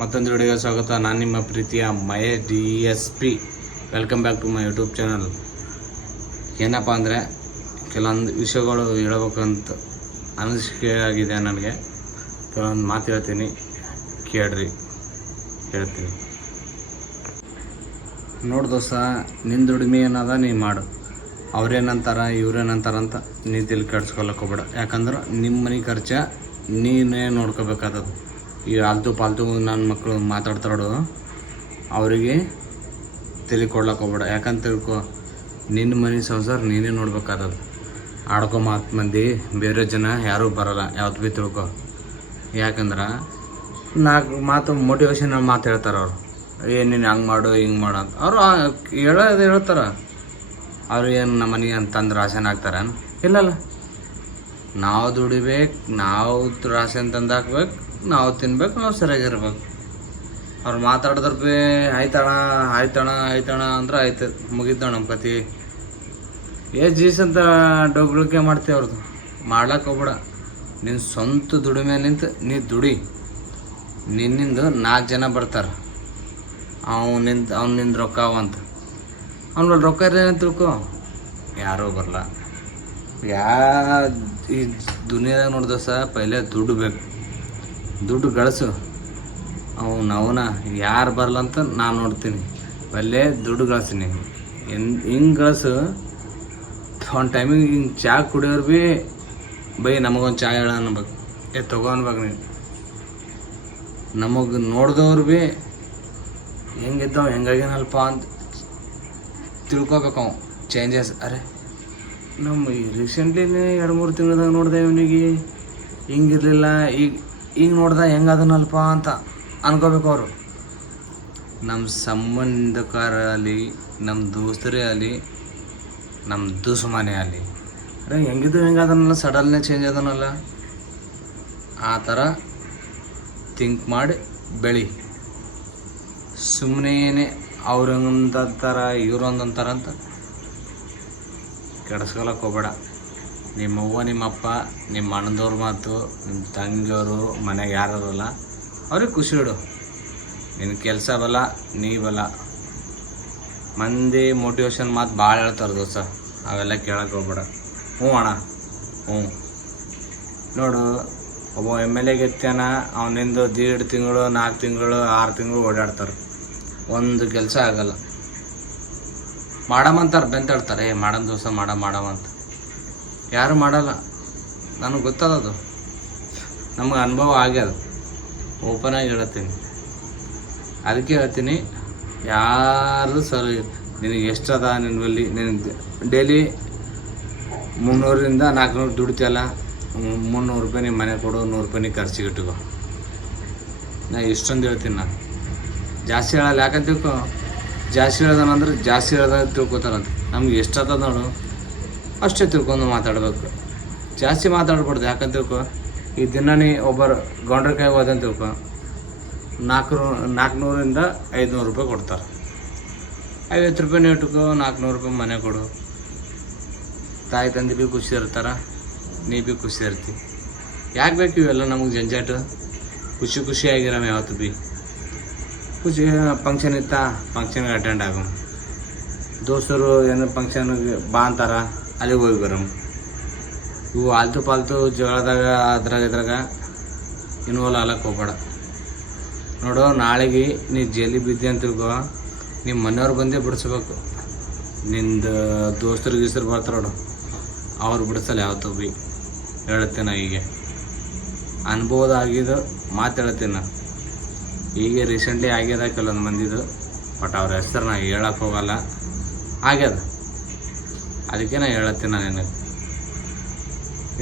ಮತ್ತೊಂದು ವಿಡಿಯೋಗೆ ಸ್ವಾಗತ. ನಾನು ನಿಮ್ಮ ಪ್ರೀತಿಯ Mahesh DSP. Welcome back to my YouTube channel. ಏನಪ್ಪ ಅಂದರೆ ಕೆಲವೊಂದು ವಿಷಯಗಳು ಹೇಳ್ಬೇಕಂತ ಅನಿಸಿಕೆ ಆಗಿದೆ ನನಗೆ. ಕೆಲವೊಂದು ಮಾತು ಹೇಳ್ತೀನಿ, ಕೇಳ್ರಿ. ಹೇಳ್ತೀನಿ ನೋಡಿ ದೋಸ್ತ, ನಿನ್ನ ದುಡಿಮೆ ಏನದ ನೀ ಮಾಡು. ಅವ್ರೇನಂತಾರ ಇವ್ರೇನಂತಾರ ಅಂತ ನೀ ತಿಳಿ ಕೆಡ್ಸ್ಕೊಳಕ್ಕೆ ಹೋಗ್ಬೇಡ. ಯಾಕಂದ್ರೆ ನಿಮ್ಮ ಮನೆ ಖರ್ಚ ನೀನೇ ನೋಡ್ಕೋಬೇಕಾದದು. ಈ ಪಾಲ್ತು ನನ್ನ ಮಕ್ಕಳು ಮಾತಾಡ್ತಾರೋ ಅವರಿಗೆ ತಲೆ ಕೊಡ್ಲಕ್ಕೆ ಹೋಗ್ಬೇಡ. ಯಾಕಂತ ತಿಳ್ಕೊ, ನಿನ್ನ ಮನೆ ಸಂಸಾರ ನೀನೇ ನೋಡ್ಬೇಕಾದದು. ಆಡ್ಕೊ ಮಾತು ಮಂದಿ, ಬೇರೆ ಜನ ಯಾರೂ ಬರೋಲ್ಲ ಯಾವತ್ತು ಭೀ ತಿಳ್ಕೊ. ಯಾಕಂದ್ರೆ ನಾಲ್ಕು ಮಾತು ಮೋಟಿವೇಶನ್ ಮಾತು ಹೇಳ್ತಾರೆ ಅವರು. ನೀನು ಹಂಗೆ ಮಾಡು ಹಿಂಗೆ ಮಾಡು ಅಂತ ಅವರು ಹೇಳ್ತಾರೆ. ಅವ್ರು ಏನು ನಮ್ಮ ಮನೆಗೆ ಅಂತಂದ್ರೆ ರಾಶನ್ ಹಾಕ್ತಾರ? ಇಲ್ಲಲ್ಲ, ನಾವು ದುಡಿಬೇಕು, ನಾವು ರಾಶನ್ ತಂದು ಹಾಕ್ಬೇಕು, ನಾವು ತಿನ್ಬೇಕು, ನಾವು ಸರಿಯಾಗಿರ್ಬೇಕು. ಅವ್ರು ಮಾತಾಡಿದ್ರೆ ಭೀ ಆಯ್ತಣ ಅಂದ್ರೆ ಆಯ್ತು, ಮುಗಿತಾವ ನಮ್ಮ ಕತೆ. ಜೀಸ್ ಅಂತ ಡೊಗ್ಳಿಕೆ ಮಾಡ್ತೀವಿ ಅವ್ರದ್ದು. ಮಾಡ್ಲಕ್ಕೆ ಹೋಗ್ಬೇಡ. ನಿನ್ನ ಸ್ವಂತ ದುಡಿಮೆ ನಿಂತು ನೀ ದುಡಿ. ನಿನ್ನಿಂದ 4 ಜನ ಬರ್ತಾರೆ. ಅವ್ನಿಂದ ರೊಕ್ಕ ಅಂತ ಅವ್ನಲ್ಲಿ ರೊಕ್ಕ ಇರಲಿ ಅಂತ ತಿಳ್ಕೊ, ಯಾರೂ ಬರಲ್ಲ. ಈ ದುನಿಯಾದಾಗ ನೋಡ್ದ ಪೈಲೆ ದುಡ್ಡು ಬೇಕು. ದುಡ್ಡು ಗಳಿಸು. ಅವನ ಯಾರು ಬರಲ್ಲ ಅಂತ ನಾನು ನೋಡ್ತೀನಿ. ಪೈಲೆ ದುಡ್ಡು ಗಳಿಸ್ತೀನಿ. ಹಿಂಗೆ ಗಳಿಸು. ಒಂದು ಟೈಮಿಗೆ ಹಿಂಗೆ ಚಹಾ ಕುಡಿಯೋರು ಭೀ ಬೈ ನಮಗೊಂದು ಚಹಾ ಹೇಳ ಅನ್ಬೇಕು. ತಗೋ ಅನ್ಬೇಕು. ನೀವು ನಮಗೆ ನೋಡಿದವ್ರು ಭೀ ಹೆಂಗಿದ್ದಾವ ಹೆಂಗಾಗಿನಲ್ಪ ಅಂತ ತಿಳ್ಕೊಬೇಕು. ಅವ ಚೇಂಜಸ್. ಅರೆ ನಮ್ಮ ರೀಸೆಂಟ್ಲಿನೇ 2-3 ತಿಂಗಳದಾಗ ನೋಡಿದೆ, ಇವನಿಗೆ ಹಿಂಗಿರಲಿಲ್ಲ, ಈಗ ನೋಡ್ದೆ ಹೆಂಗದನಲ್ಪ ಅಂತ ಅನ್ಕೋಬೇಕು ಅವರು. ನಮ್ಮ ಸಂಬಂಧಿಕರ ಆಗಲಿ, ನಮ್ಮ ದೋಸ್ತರೇ ಆಗಲಿ, ನಮ್ಮ ದುಸ್ಮನೆ ಆಗಲಿ, ಅರೆ ಹೆಂಗದನಲ್ಲ, ಸಡನ್ನೇ ಚೇಂಜ್ ಅದನಲ್ಲ, ಆ ಥರ ಥಿಂಕ್ ಮಾಡಿ ಬೆಳಿ. ಸುಮ್ಮನೆ ಅವ್ರಂದಂತಾರ ಇವ್ರೊಂದಂತಾರ ಅಂತ ಕೆಡಿಸ್ಕೊಳಕ್ಕೆ ಹೋಗ್ಬೇಡ. ನಿಮ್ಮವ್ವ ನಿಮ್ಮಪ್ಪ ನಿಮ್ಮ ಅಣ್ಣದವ್ರ ಮಾತು, ನಿಮ್ಮ ತಂಗಿಯವರು ಮನೆಗೆ ಯಾರಲ್ಲ ಅವ್ರಿಗೆ ಖುಷಿ ಇಡು. ನಿನ್ನ ಕೆಲಸ ಬಲ್ಲ, ನೀ ಬಲ್ಲ. ಮಂದಿ ಮೋಟಿವೇಶನ್ ಮಾತು ಭಾಳ ಹೇಳ್ತಾರೆ ದೋಸ್ತ, ಅವೆಲ್ಲ ಕೇಳಕ್ಕೆ ಹೋಗ್ಬೇಡ. ಹ್ಞೂ ಅಣ್ಣ ಹ್ಞೂ. ನೋಡು, ಒಬ್ಬ MLA ಗೆತ್ತಾನ, ಅವನಿಂದ 1.5 ತಿಂಗಳು 4 ತಿಂಗಳು 6 ತಿಂಗಳು ಓಡಾಡ್ತಾರೆ. ಒಂದು ಕೆಲಸ ಆಗಲ್ಲ. ಮಾಡಮಂತಾರೆ, ಬೆಂತಾಡ್ತಾರೆ. ಮಾಡಮ್ ದೋಸ್ತ ಮಾಡಮ್ ಅಂತ. ಯಾರು ಮಾಡಲ್ಲ. ನನಗೆ ಗೊತ್ತದದು, ನಮಗೆ ಅನುಭವ ಆಗ್ಯದ. ಓಪನಾಗಿ ಹೇಳ್ತೀನಿ. ಅದಕ್ಕೆ ಹೇಳ್ತೀನಿ, ಯಾರು ಸರಿ ನಿನಗೆ ಎಷ್ಟದ ನಿನ್ನ ಬಲ್ಲಿ, ನಿನಗೆ ಡೈಲಿ 300ರಿಂದ 400 ದುಡಿತೀಯಲ್ಲ, 300 ರೂಪಾಯಿ ನಿಮ್ಮ ಮನೆ ಕೊಡು, 100 ರೂಪಾಯಿ ನೀ ಖರ್ಚಿಗೆ ಇಟ್ಟುಕೋ. ನಾ ಇಷ್ಟೊಂದು ಹೇಳ್ತೀನಿ. ನಾನು ಜಾಸ್ತಿ ಹೇಳಲ್ಲ. ಯಾಕಂತ ತಿಳ್ಕೊ, ಜಾಸ್ತಿ ಹೇಳ್ದಾನಂದ್ರೆ ಜಾಸ್ತಿ ಹೇಳ್ದಾಗ ತಿಳ್ಕೊತಾರಂತ. ನಮ್ಗೆ ಎಷ್ಟದ ನೋಡು ಅಷ್ಟೇ ತಿಳ್ಕೊಂಡು ಮಾತಾಡ್ಬೇಕು. ಜಾಸ್ತಿ ಮಾತಾಡ್ಬಾರ್ದು. ಯಾಕಂತ ತಿಳ್ಕೊ, ಈ ದಿನ ನೀ ಒಬ್ಬರು ಗೌಂಡ್ರ ಕೈ ಹೋದಂತ ತಿಳ್ಕೊ, 400ರಿಂದ 500 ರೂಪಾಯಿ ಕೊಡ್ತಾರೆ. 50 ರೂಪಾಯಿನೇ ಇಟ್ಕೊ, 400 ರೂಪಾಯಿ ಮನೆ ಕೊಡು. ತಾಯಿ ತಂದೆ ಭೀ ಖುಷಿ ಇರ್ತಾರ, ನೀ ಭೀ ಖುಷಿ ಇರ್ತಿ. ಯಾಕೆ ಬೇಕು ಇವೆಲ್ಲ ನಮಗೆ ಜಂಜಾಟ? ಖುಷಿಯಾಗಿರಮ್ಮ. ಯಾವತ್ತು ಭೀ ಖುಷಿ. ಫಂಕ್ಷನ್ ಇತ್ತಾ, ಫಂಕ್ಷನ್ಗೆ ಅಟೆಂಡ್ ಆಗೋ. ದೋಸ್ತರು ಏನೋ ಫಂಕ್ಷನ್ಗೆ ಬಾ ಅಂತಾರ, ಅಲ್ಲಿಗೆ ಹೋಗಿ ಬರಮ್. ಇವು ಪಾಲ್ತು ಜಗಳದಾಗ ಇದ್ರಾಗ ಇನ್ವಾಲ್ವ್ ಆಗಕ್ಕೆ ಹೋಗ್ಬೇಡ. ನೋಡು, ನಾಳೆಗೆ ನೀ ಜೈಲಿಗೆ ಬಿದ್ದೆ ಅಂತ ತಿಳ್ಕೊ, ನಿಮ್ಮ ಮನೆಯವ್ರು ಬಂದೇ ಬಿಡಿಸ್ಬೇಕು. ನಿಂದು ದೋಸ್ತರು ಗೀಸರು ಬರ್ತಾರ ನೋಡು, ಅವ್ರು ಬಿಡಿಸಲ್ಲ ಯಾವತ್ತೂ ಭೀ. ಹೇಳ್ತೇನೆ, ಹೀಗೆ ಅನುಭವದ ಆಗಿದ್ದು ಮಾತು ಹೇಳ್ತೀನಿ. ಹೀಗೆ ರೀಸೆಂಟ್ಲಿ ಆಗ್ಯದ ಕೆಲವೊಂದು ಮಂದಿದು, ಬಟ್ ಅವ್ರ ಹೆಸರು ನಾ ಹೇಳಕ್ಕೆ ಹೋಗಲ್ಲ. ಆಗ್ಯದ, ಅದಕ್ಕೆ ನಾ ಹೇಳ್ತೀನಿ. ನಿನಗೆ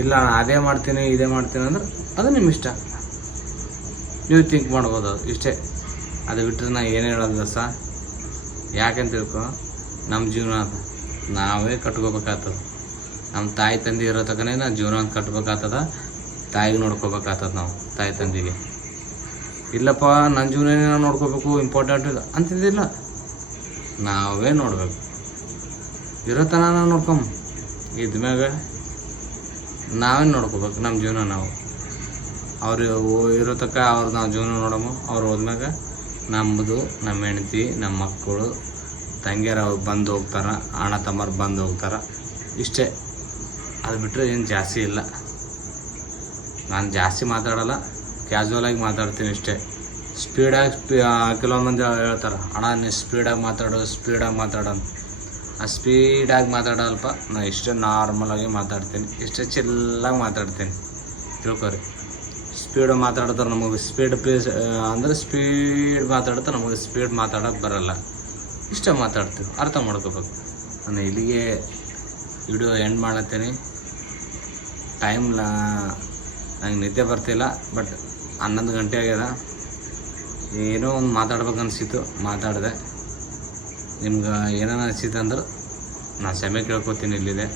ಇಲ್ಲ ನಾನು ಅದೇ ಮಾಡ್ತೀನಿ ಇದೇ ಮಾಡ್ತೀನಿ ಅಂದ್ರೆ ಅದು ನಿಮ್ಮ ಇಷ್ಟ, ನೀವು ಥಿಂಕ್ ಮಾಡ್ಬೋದು. ಇಷ್ಟೇ, ಅದು ಬಿಟ್ಟರೆ ನಾ ಏನು ಹೇಳೋದು ಯಾಕಂತ ತಿಳ್ಕೊ, ನಮ್ಮ ಜೀವನ ನಾವೇ ಕಟ್ಕೋಬೇಕಾಗ್ತದೆ. ನಮ್ಮ ತಾಯಿ ತಂದೆ ಇರೋ ತಕ್ಕನೇ ನಾವು ಜೀವನ ಕಟ್ಬೇಕಾಗ್ತದ. ತಾಯಿಗೆ ನೋಡ್ಕೋಬೇಕಾಗ್ತದೆ ನಾವು, ತಾಯಿ ತಂದೆಗೆ. ಇಲ್ಲಪ್ಪ ನನ್ನ ಜೀವನನೇ ನಾವು ನೋಡ್ಕೋಬೇಕು, ಇಂಪಾರ್ಟೆಂಟ್ ಅಂತಿದ್ದಿಲ್ಲ. ನಾವೇ ನೋಡ್ಬೇಕು. ಇರೋ ತನ ನಾವು ನೋಡ್ಕೊಂಬ, ಇದ್ಮ್ಯಾಗ ನಾವೇ ನೋಡ್ಕೋಬೇಕು ನಮ್ಮ ಜೀವನ ನಾವು. ಅವ್ರು ಇರೋ ತನಕ ಅವ್ರು ನಾವು ಜೀವನ ನೋಡಮ್ಮ. ಅವ್ರು ಹೋದ್ಮ್ಯಾಗ ನಮ್ಮದು, ನಮ್ಮ ಹೆಂಡ್ತಿ, ನಮ್ಮ ಮಕ್ಕಳು, ತಂಗಿಯರ ಬಂದು ಹೋಗ್ತಾರೆ, ಅಣ್ಣ ತಮ್ಮರು ಬಂದು ಹೋಗ್ತಾರೆ. ಇಷ್ಟೇ. ಅದು ಬಿಟ್ಟರೆ ಏನು ಜಾಸ್ತಿ ಇಲ್ಲ. ನಾನು ಜಾಸ್ತಿ ಮಾತಾಡೋಲ್ಲ, ಕ್ಯಾಶುವಲಾಗಿ ಮಾತಾಡ್ತೀನಿ ಇಷ್ಟೇ. ಸ್ಪೀಡಾಗಿ ಕೆಲವೊಂದು ಮಂದಿ ಹೇಳ್ತಾರೆ, ಅಣ್ಣ ನೀನು ಸ್ಪೀಡಾಗಿ ಮಾತಾಡೋ. ಆ ಸ್ಪೀಡಾಗಿ ಮಾತಾಡಲ್ಪ. ನಾನು ಇಷ್ಟೇ ನಾರ್ಮಲಾಗಿ ಮಾತಾಡ್ತೀನಿ, ಇಷ್ಟೇ ಚಿಲ್ಲಾಗಿ ಮಾತಾಡ್ತೀನಿ. ತಿಳ್ಕೊರಿ. ಸ್ಪೀಡ್ ಮಾತಾಡ್ತಾರೆ ನಮಗೆ ಸ್ಪೀಡ್ ಅಂದರೆ ಸ್ಪೀಡ್ ಮಾತಾಡ್ತಾರೆ, ನಮಗೆ ಸ್ಪೀಡ್ ಮಾತಾಡೋಕೆ ಬರೋಲ್ಲ. ಇಷ್ಟ ಮಾತಾಡ್ತೀವಿ, ಅರ್ಥ ಮಾಡ್ಕೋಬೇಕು. ನಾನು ಇಲ್ಲಿಗೆ ವಿಡಿಯೋ ಎಂಡ್ ಮಾಡತ್ತೀನಿ. ಟೈಮ್ ನಂಗೆ ನಿದ್ದೆ ಬರ್ತಿಲ್ಲ, ಬಟ್ 11 ಗಂಟೆ ಆಗ್ಯದ. ಏನೋ ಒಂದು ಮಾತಾಡ್ಬೇಕು ಅನಿಸಿತ್ತು, ಮಾತಾಡಿದೆ. ನಿಮ್ಗೆ ಏನೇನು ಅನಿಸಿತ್ತು ಅಂದ್ರೆ ನಾನು ಕ್ಷಮೆ ಕೇಳ್ಕೊತೀನಿ ಇಲ್ಲಿದೆ.